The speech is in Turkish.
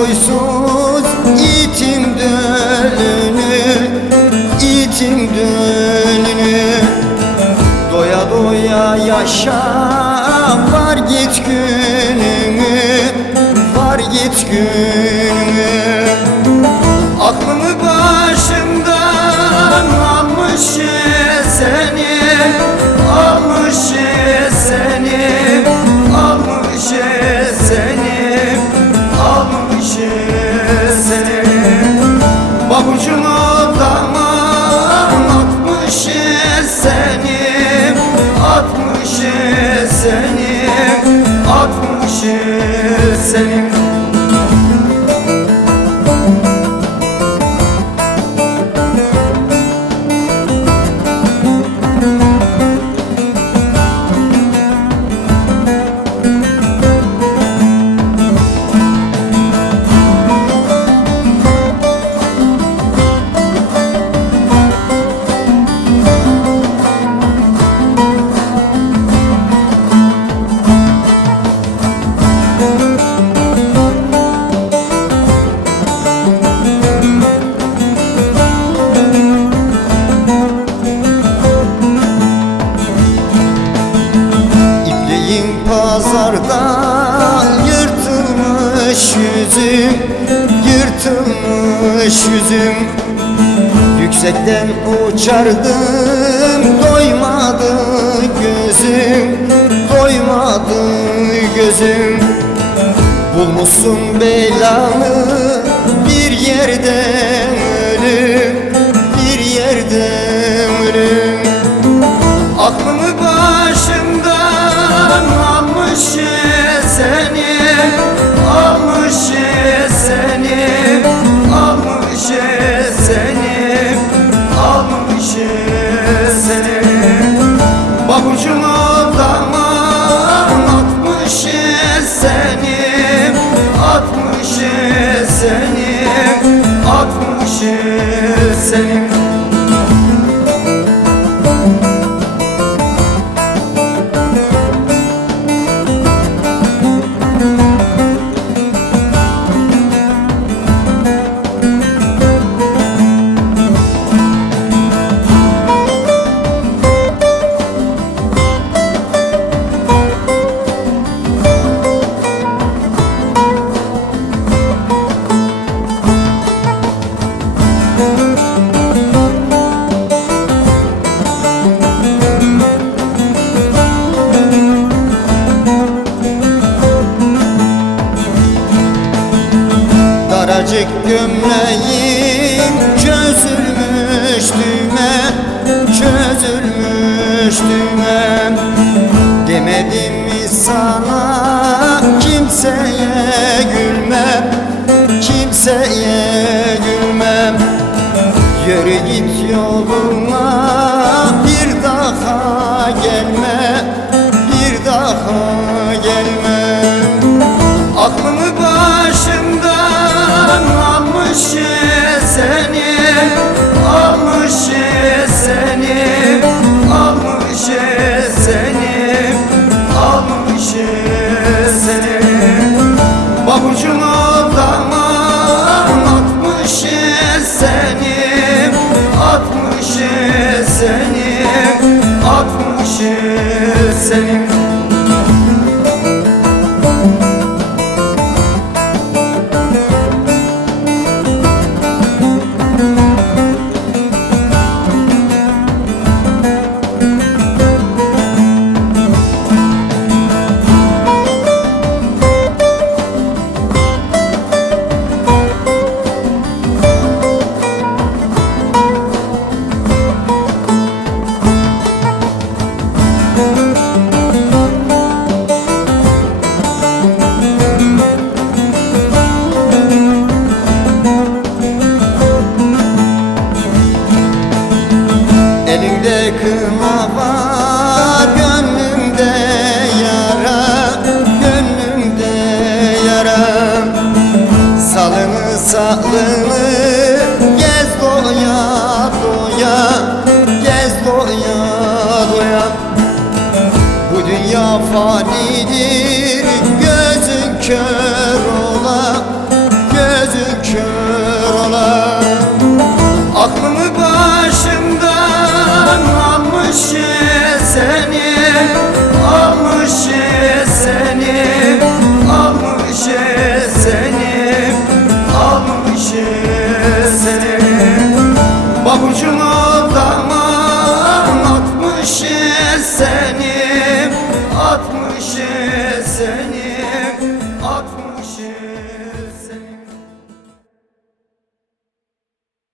Soysuz itim dönünü, itim dönünü. Doya doya yaşa, var git gününü, var git gününü. Aklımı başımdan almış seni, almış seni, almış seni, almış seni. Pabucunu dama atmış seni, atmış seni, atmış seni. Pazardan yırtılmış yüzüm, yırtılmış yüzüm. Yüksekten uçardım, doymadı gözüm, doymadı gözüm. Bulmuşsun belanı bir yerde ölüm, bir yerde ölüm. Aklımı başımdan almış seni, almış seni, almış seni, almış seni. Pabucunu dama atmış seni, atmış seni, atmış seni. Daracık gömleğim çözülmüş düğme, çözülmüş düğme. Demedim mi sana kimseye gülmem, kimseye gülmem. Yürü git yoluma, bir daha gelme, bir daha gelme. Aklımı başımdan almış seni, almış seni, almış seni, almış seni. Pabucunu dama atmış seni, atmış seni, atmış seni. Elimde kına var, gönlümde yara, gönlümde yara. Salını saklını gez doya doya, gez doya doya. Bu dünya fanidir, gözün kör ola, Avucumuzdan atmışız seni, atmışız seni.